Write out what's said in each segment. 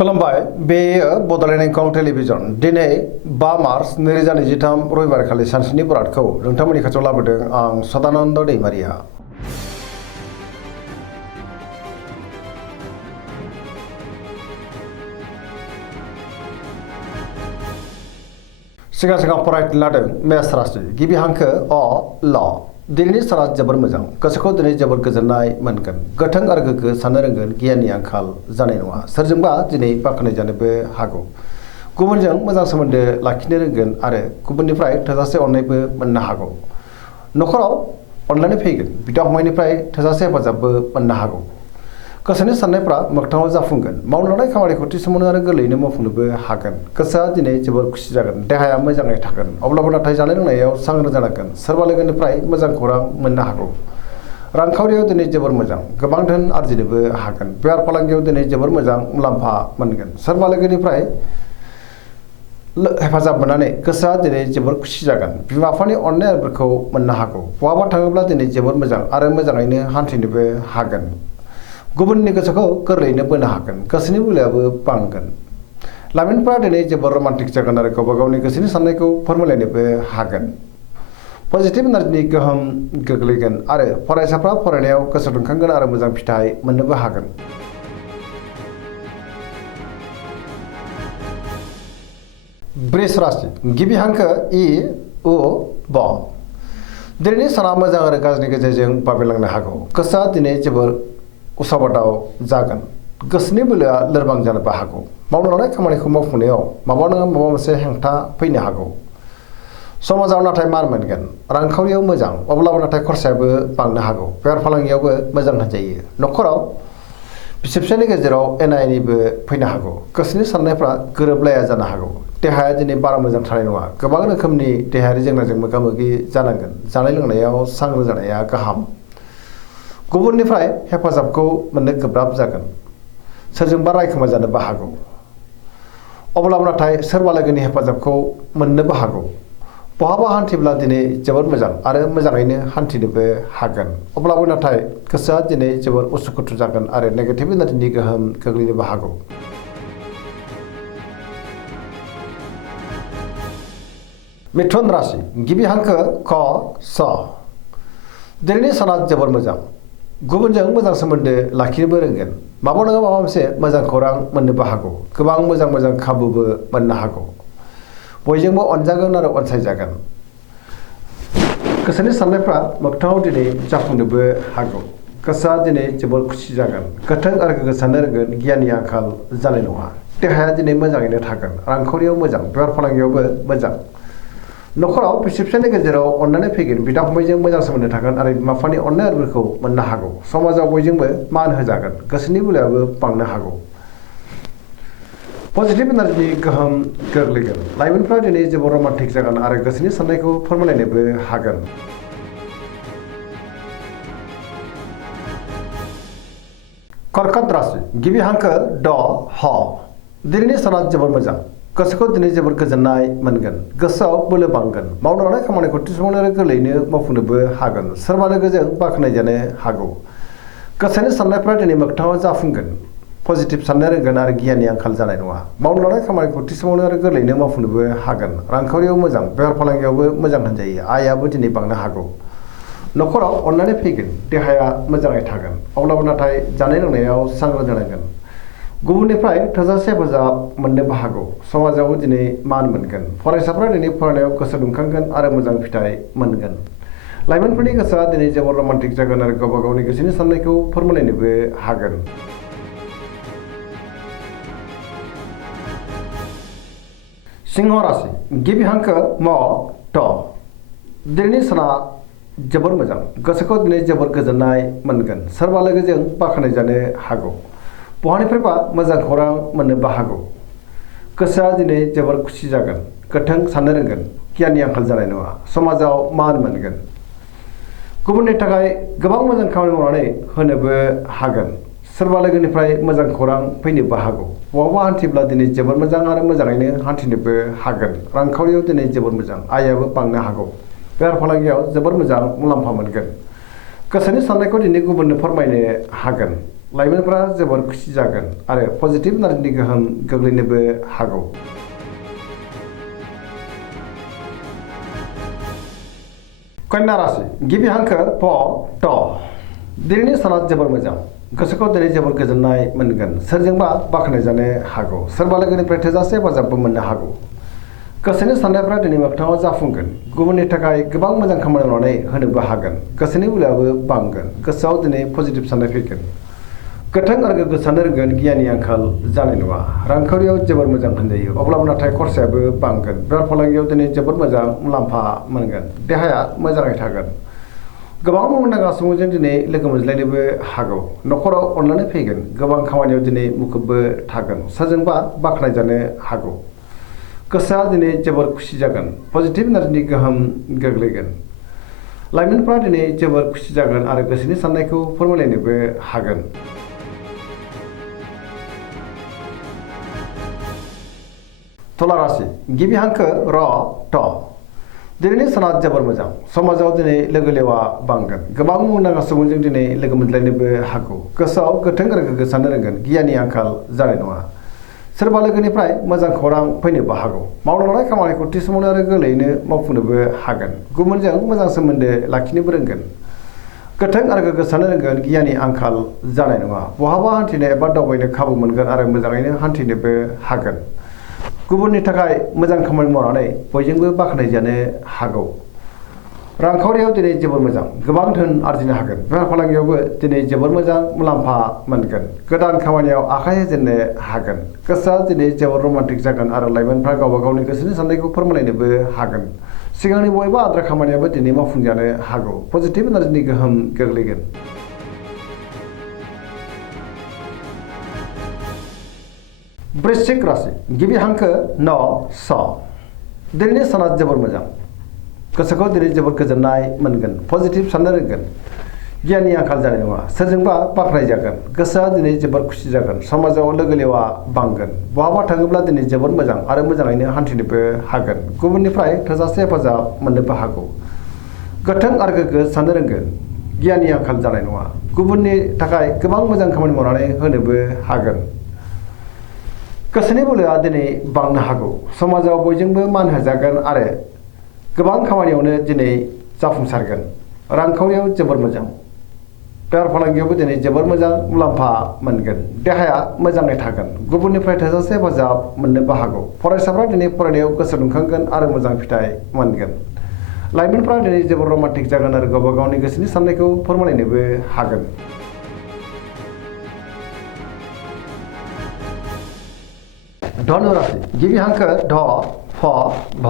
खुलुमबाय बेयो बड'लेण्ड इंखं टेलिभिजन दिनै 5 मार्च 2023 रबिबार खालि सानसेनि बरादखौ नोंथांमोननि खाथियाव लाबोदों आं सदानन्द दैमारिया। सिगां फरायनो लादों मेष राशि गिबि हांखो अ ल दिनैनि साना जोबोर मोजां गोसोखौ दिनै जोबोर गोजोननाय मोनगोन गोथों आरो गोग्गो साननो रोंगोन गियाननि आंखाल जानाय नङा सोरजोंबा दिनै बाख्नाय जानोबो हागौ गुबुनजों मोजां सोमोन्दो लाखिनो रोंगोन आरो गुबुननिफ्राय थोजासे अननायबो मोननो हागौ नखराव अनलायनाय फैगोन बिदा फंबायनिफ्राय थोजासे हेफाजाबबो मोननो हागौ गोसोनि साननायफ्रा मोगथाङाव जाफुंगोन मावनो लानाय खामानिखौ थि समावनो आरो गोरलैयैनो मावफुंनोबो हागोन गोसोआ दिनै जोबोर खुसि जागोन देहाया मोजाङै थागोन अब्लाबो नाथाय जानाय लोंनायाव सांग्रां जानांगोन सोरबा लोगोनिफ्राय मोजां खौरां मोननो हागौ रांखावरियाव दिनै जोबोर मोजां गोबां धोन आरजिनोबो हागोन बेफार फालांगियाव दिनै जोबोर मोजां मुलाम्फा मोनगोन सोरबा लोगोनिफ्राय हेफाजाब मोननानै गोसोआ दिनै जोबोर खुसि जागोन बिमा बिफानि अननाय आरिफोरखौ मोननो हागौ बहाबा थाङोब्ला दिनै जोबोर मोजां आरो मोजाङैनो हान्थिनोबो हागोन गुबुननि गोसोखौ गोरलैयैनो बोनो हागोन गोसोनि बोलोआबो बांगोन लाइमोनफोरा दिनै जोबोर रमान्टिक जागोन आरो गावबा गावनि गोसोनि साननायखौ फोरमायलायनोबो हागोन पजिटिभ एनार्जिनि गोहोम गोग्लैगोन आरो फरायसाफ्रा फरायनायाव गोसो दुंखांगोन आरो मोजां फिथाइ मोननोबो हागोन वृष राशि गिबि हांखो इ उ ब दिनैनि साना मोजां आरो गाज्रिनि गेजेरजों बाबेलांनो हागौ गोसोआ दिनै जोबोर उसाबादाव जागोन गोसोनि बोलोआ लोरबां जानोबो हागौ मावनो लानाय खामानिखौ मावफुंनायाव माबा नङा माबा मोनसे हेंथा फैनो हागौ समाजाव नाथाय मान मोनगोन रांखावरियाव मोजां अब्लाबो नाथाय खरसायाबो बांनो हागौ बेफार फालांगियावबो मोजां होनजायो नखराव बिसि फिसायनि गेजेराव एना एनिबो फैनो हागौ गोसोनि साननायफ्रा गोरोबलाया जानो हागौ देहाया दिनै बारा मोजां थानाय नङा गोबां रोखोमनि देहायारि जेंनाजों मोगा मोगि जानांगोन जानाय लोंनायाव सांग्रां जानाया गाहाम गुबुननिफ्राय हेफाजाबखौ मोननो गोब्राब जागोन सोरजोंबा रायखोमा जानोबो हागौ अब्लाबो नाथाय सोरबा लोगोनि हेफाजाबखौ मोननोबो हागौ बहाबा हान्थिब्ला दिनै जोबोर मोजां आरो मोजाङैनो हान्थिनोबो हागोन अब्लाबो नाथाय गोसोआ दिनै जोबोर उसुखुथु जागोन आरो नेगेटिभ एनार्जिनि गोहोम गोग्लैनोबो हागौ मिथुन राशि गिबि हांखो क स दिनैनि साना जोबोर मोजां गुबुनजों मोजां सोमोन्दो लाखिनोबो रोंगोन माबा नङा माबा मोनसे मोजां खौरां मोननोबो हागौ गोबां मोजां खाबुबो मोननो हागौ बयजोंबो अनजागोन आरो अनसायजागोन गोसोनि साननायफ्रा मोगथाङाव दिनै जाफुंनोबो हागौ गोसोआ दिनै जोबोर खुसि जागोन गोथों आरो गोग्गो साननो रोंगोन गियाननि आंखाल जानाय नङा देहाया दिनै मोजाङैनो थागोन रांखावरियाव मोजां बेफार फालांगियावबो मोजां नखराव बिसि फिसायनि गेजेराव अननानै फैगोन बिदा फंबायजों मोजां सोमोन्दो थागोन आरो बिमा बिफानि अननाय आरिफोरखौ मोननो हागौ समाजाव बयजोंबो मान होजागोन गोसोनि बोलोआबो बांनो हागौ पजिटिभ एनार्जिनि गोहोम गोग्लैगोन लाइमोनफ्रा दिनै जोबोर रमान्टिक जागोन आरो गोसोनि साननायखौ फोरमायलायनोबो हागोन कर्कट राशि गिबि हांखो ड ह दिनैनि साना जोबोर मोजां गोसोखौ दिनै जोबोर गोजोननाय मोनगोन गोसोआव बोलो बांगोन मावनो लानाय खामानिखौ थि समावनो आरो गोरलैयैनो मावफुंनोबो हागोन सोरबा लोगोजों बाख्नाय जानो हागौ गोसोनि साननायफ्रा दिनै मोगथाङाव जाफुंगोन पजिटिभ साननो रोंगोन आरो गियाननि आंखाल जानाय नङा मावनो लानाय खामानिखौ थि समावनो आरो गोरलैयैनो मावफुंनोबो हागोन रांखावरियाव मोजां बेफार फालांगियावबो मोजां होनजायो आयाबो दिनै बांनो हागौ नखराव अननानै फैगोन देहाया मोजाङै थागोन अब्लाबो नाथाय जानाय लोंनायाव सांग्रां जानांगोन गुबुननिफ्राय थोजासे हेफाजाब मोननोबो हागौ समाजाव दिनै मान मोनगोन फरायसाफ्रा दिनै फरायनायाव गोसो दुंखांगोन आरो मोजां फिथाइ मोनगोन लाइमोनफोरनि गोसोआ दिनै जोबोर रमान्टिक जागोन आरो गावबा गावनि गोसोनि साननायखौ फोरमायलायनोबो हागोन सिंह राशि गिबि हांखो म ट दिनैनि साना जोबोर मोजां गोसोखौ दिनै जोबोर गोजोननाय मोनगोन सोरबा लोगोजों बाख्नाय जानो हागौ बहानिफ्रायबा मोजां खौरां मोननोबो हागौ गोसोआ दिनै जोबोर खुसि जागोन गोथों साननो रोंगोन गियाननि आंखाल जानाय नङा समाजाव मान मोनगोन गुबुननि थाखाय गोबां मोजां खामानि मावनानै होनोबो हागोन सोरबा लोगोनिफ्राय मोजां खौरां फैनोबो हागौ बहाबा हान्थिब्ला दिनै जोबोर मोजां आरो मोजाङैनो हान्थिनोबो हागोन रांखावरियाव दिनै जोबोर मोजां आयाबो बांनो हागौ बेफार फालांगियाव जोबोर मोजां मुलाम्फा मोनगोन गोसोनि साननायखौ दिनै गुबुननो फोरमायनो हागोन लाइमोनफोरा जोबोर खुसि जागोन आरो पजिटिभ एनार्जिनि गोहोम गोग्लैनोबो हागौ। कन्या राशि गिबि हांखो प ट दिनैनि साना जोबोर मोजां गोसोखौ दिनै जोबोर गोजोननाय मोनगोन सोरजोंबा बाख्नाय जानो हागौ सोरबा लोगोनिफ्राय थोजासे हेफाजाबबो मोननो हागौ गोसोनि साननायफ्रा दिनै मोगथाङाव जाफुंगोन गुबुननि थाखाय गोबां मोजां खामानि मावनानै होनोबो हागोन गोसोनि बोलोआबो बांगोन गोसोआव दिनै पजिटिभ साननाय फैगोन गोथों आरो गोग्गो साननो रोंगोन गियाननि आंखाल जानाय नङा रांखावरियाव जोबोर मोजां होनजायो अब्लाबो नाथाय खरसायाबो बांगोन बेफार फालांगियाव दिनै जोबोर मोजां मुलाम्फा मोनगोन देहाया मोजाङै थागोन गोबां मुंदांखा सुबुंजों दिनै लोगो मोनज्लायनोबो हागौ न'खराव अननानै फैगोन गोबां खामानियाव दिनै मुखुबबो थागोन सोरजोंबा बाख्नायजानो हागौ गोसोआ दिनै जोबोर खुसि जागोन पजिटिभ एनार्जिनि गोहोम गोग्लैगोन लाइमोनफ्रा दिनै जोबोर खुसि जागोन आरो गोसोनि साननायखौ फोरमायलायनोबो हागोन। तुला राशि गिबि हांखो र ट दिनैनि साना जोबोर मोजां समाजाव दिनै लोगो लेवा बांगोन गोबां मुंदांखा सुबुंजों दिनै लोगो मोनज्लायनोबो हागौ गोसोआव गोथों आरो गोग्गो साननो रोंगोन गियाननि आंखाल जानाय नङा सोरबा लोगोनिफ्राय मोजां खौरां फैनोबो हागौ मावनो लानाय खामानिखौ थि समावनो आरो गोरलैयैनो मावफुंनोबो हागोन गुबुनजों मोजां सोमोन्दो लाखिनोबो रोंगोन गोथों आरो गोग्गो साननो रोंगोन गियाननि आंखाल जानाय नङा बहाबा हान्थिनो एबा दावबायनो खाबु मोनगोन आरो मोजाङैनो हान्थिनोबो हागोन गुबुननि थाखाय मोजां खामानि मावनानै बयजोंबो बाख्नायजानो हागौ रांखावरियाव दिनै जोबोर मोजां गोबां धोन आरजिनो हागोन बेफार फालांगियावबो दिनै जोबोर मोजां मुलाम्फा मोनगोन गोदान खामानियाव आखाइ होजेननो हागोन गोसोआ दिनै जोबोर रमान्टिक जागोन आरो लाइमोनफ्रा गावबा गावनि गोसोनि साननायखौ फोरमायलायनोबो हागोन सिगांनि बबेबा आद्रा खामानियाबो दिनै मावफुंजानो हागौ पजिटिभ एनार्जिनि गोहोम गोग्लैगोन। वृश्चिक राशि गिबि हांखो न स दिनैनि साना जोबोर मोजां गोसोखौ दिनै जोबोर गोजोननाय मोनगोन पजिटिभ साननो रोंगोन गियाननि आंखाल जानाय नङा सोरजोंबा बाख्नायजागोन गोसोआ दिनै जोबोर खुसि जागोन समाजाव लोगो लेवा बांगोन बहाबा थाङोब्ला दिनै जोबोर मोजां आरो मोजाङैनो हान्थिनोबो हागोन गुबुननिफ्राय थोजासे हेफाजाब मोननोबो हागौ गोथों आरो गोग्गो साननो रोंगोन गियाननि आंखाल जानाय नङा गुबुननि थाखाय गोबां मोजां खामानि मावनानै होनोबो हागोन गोसोनि बोलोआ दिनै बांनो हागौ समाजाव बयजोंबो मान होजागोन आरो गोबां खामानियावनो दिनै जाफुंसारगोन रांखावरियाव जोबोर मोजां बेफार फालांगियावबो दिनै जोबोर मोजां मुलाम्फा मोनगोन देहाया मोजाङै थागोन गुबुननिफ्राय थोजासे हेफाजाब मोननोबो हागौ फरायसाफ्रा दिनै फरायनायाव गोसो दुंखांगोन आरो मोजां फिथाइ मोनगोन लाइमोनफ्रा दिनै जोबोर रमान्टिक जागोन आरो गावबा गावनि गोसोनि साननायखौ फोरमायलायनोबो हागोन। धनु राशि गिबि हांखो ध फ भ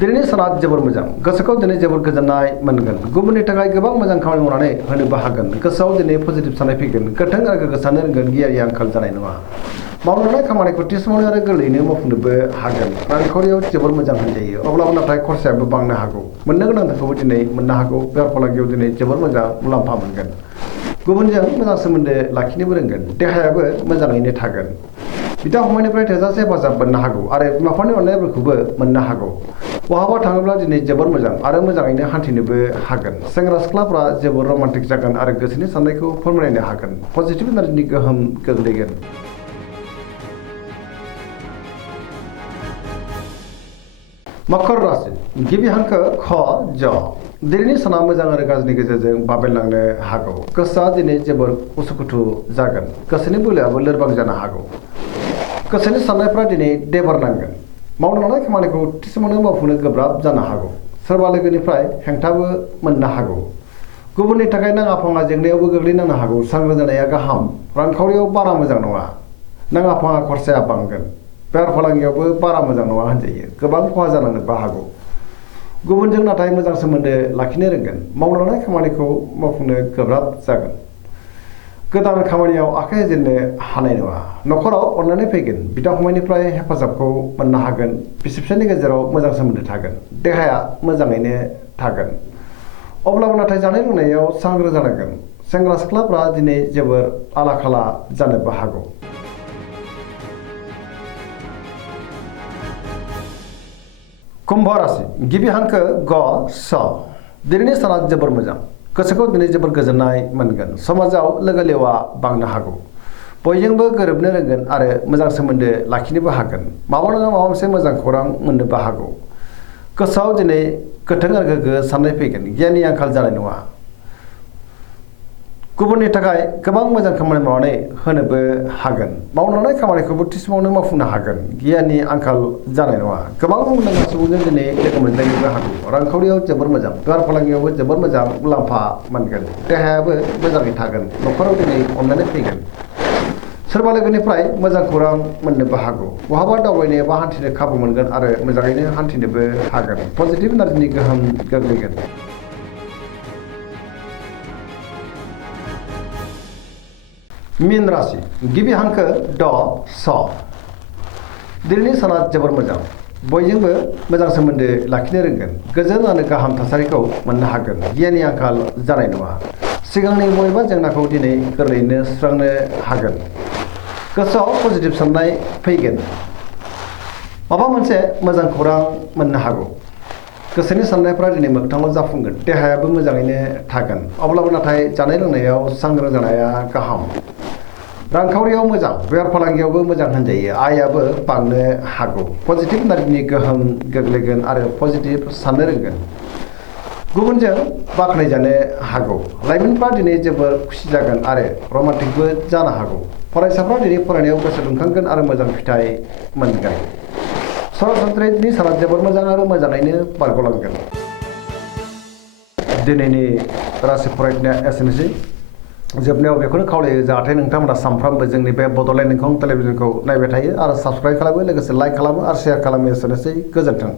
दिनैनि साना जोबोर मोजां गोसोखौ दिनै जोबोर गोजोननाय मोनगोन गुबुननि थाखाय गोबां मोजां खामानि मावनानै होनोबो हागोन गोसोआव दिनै पजिटिभ साननाय फैगोन गोथों आरो गोग्गो साननो रोंगोन गियाननि आंखाल जानाय नङा मावनो लानाय खामानिखौ थि समावनो आरो गोरलैयैनो मावफुंनोबो हागोन रांखावरियाव जोबोर मोजां होनजायो अब्लाबो नाथाय खरसायाबो बांनो हागौ मोननो गोनांखौबो दिनै मोननो हागौ बेफार फालांगियाव दिनै जोबोर मोजां मुलाम्फा मोनगोन गुबुनजों मोजां सोमोन्दो लाखिनोबो रोंगोन देहायाबो मोजाङैनो थागोन बिदा फंबायनिफ्राय थोजासे हेफाजाब मोननो हागौ आरो बिमा बिफानि अननायफोरखौबो मोननो हागौ बहाबा थाङोब्ला दिनै जोबोर मोजां आरो मोजाङैनो हान्थिनोबो हागोन सेंग्रा सिख्लाफ्रा जोबोर रमान्टिक जागोन आरो गोसोनि साननायखौ फोरमायनो हागोन पजिटिभ एनार्जिनि गोहोम गोग्लैगोन। मकर राशि गिबि हांखो ख ज दिनैनि साना मोजां आरो गाज्रिनि गेजेरजों बाबेनलांनो हागौ गोसोआ दिनै जोबोर उसुखुथु जागोन गोसोनि बोलोआबो लोरबां जानो हागौ गोसोनि साननायफ्रा दिनै देबार नांगोन मावनो लानाय खामानिखौ थि समावनो मावफुंनो गोब्राब जानो हागौ सोरबा लोगोनिफ्राय हेंथाबो मोननो हागौ गुबुननि थाखाय नाङा फाङा जेंनायावबो गोग्लैनांनो हागौ सांग्रां जानाया गाहाम रांखावरियाव बारा मोजां नङा नाङा फाङा खरसाया बांगोन बेफार फालांगियावबो बारा मोजां नङा होनजायो गोबां खहा जालांनोबो हागौ गुबुनजों नाथाय मोजां सोमोन्दो लाखिनो रोंगोन मावनो लानाय खामानिखौ मावफुंनो गोब्राब जागोन गोदान खामानियाव आखाइ होजेननो हानाय नङा न'खराव अननानै फैगोन बिदा फंबायनिफ्राय हेफाजाबखौ मोननो हागोन बिसि फिसायनि गेजेराव मोजां सोमोन्दो थागोन देहाया मोजाङैनो थागोन अब्लाबो नाथाय जानाय लोंनायाव सांग्रां जानांगोन सेंग्रा सिख्लाफ्रा दिनै जोबोर आला खाला जानोबो हागौ। कुम्भ राशि गिबि हांखो ग स दिनैनि साना जोबोर मोजां गोसोखौ दिनै जोबोर गोजोननाय मोनगोन। समाजाव लोगो लेवा बांनो हागौ। बयजोंबो गोरोबनो रोंगोन आरो मोजां सोमोन्दो लाखिनोबो हागोन। माबा नङा माबा मोनसे मोजां खौरां मोननोबो हागौ। गोसोआव दिनै गोथों आरो गोग्गो साननाय फैगोन। गियाननि आंखाल जानाय नङा। गुबुननि थाखाय गोबां मोजां खामानि मावनानै होनोबो हागोन। मावलांनाय खामानिखौबो थि समावनो मावफुंनो हागोन। गियाननि आंखाल जानाय नङा। गोबां मुंदांखा सुबुंजों दिनै लोगो मोनलायनोबो हागौ। रांखावरियाव जोबोर मोजां। बेफार फालांगियावबो जोबोर मोजां मुलाम्फा मोनगोन। देहायाबो मोजाङै थागोन। न'खराव दिनै अनलायनाय फैगोन। सोरबा लोगोनिफ्राय मोजां खौरां मोननोबो हागौ। बहाबा दावबायनो एबा हान्थिनो खाबु मोनगोन आरो मोजाङैनो हान्थिनोबो हागोन। पजिटिभ एनार्जिनि गोहोम गोग्लैगोन। मीन राशि गिबि हांखो ड स। दिनैनि साना जोबोर मोजां। बयजोंबो मोजां सोमोन्दो लाखिनो रोंगोन। गोजोन आरो गाहाम थासारिखौ मोननो हागोन। गियाननि आंखाल जानाय नङा। सिगांनि बबेबा जेंनाखौ दिनै गोरलैयैनो सुस्रांनो हागोन। गोसोआव पजिटिभ साननाय फैगोन। माबा मोनसे मोजां खौरां मोननो हागौ। गोसोनि साननायफ्रा दिनै मोगथाङाव जाफुंगोन। देहायाबो मोजाङैनो थागोन। अब्लाबो नाथाय जानाय लोंनायाव सांग्रां जानाया गाहाम। रांखावरियाव मोजां। बेफार फालांगियावबो मोजां होनजायो। आयआबो बांनो हागौ। पजिटिभ एनार्जिनि गोहोम गोग्लैगोन आरो पजिटिभ साननो रोंगोन। गुबुनजों बाख्नायजानो हागौ। लाइमोनफ्रा दिनै जोबोर खुसि जागोन आरो रमान्टिकबो जानो हागौ। फरायसाफ्रा दिनै फरायनायाव गोसो दुंखांगोन आरो मोजां फिथाइ मोनगोन। सरासनस्रायै दिनै साना जोबोर मोजां आरो मोजाङैनो बारग'लांगोन। दिनैनि राशि फरायनाया एसेनोसै। जोबनायाव बेखौनो खावलायो जाहाथे नोंथांमोना सानफ्रामबो जोंनि बे बड'लेण्ड इंखं टेलिभिजनखौ नायबाय थायो आरो साबस्क्राइब खालामो, लोगोसे लाइक खालामो आरो शेयार खालामो। एसेनोसै। गोजोन्थों।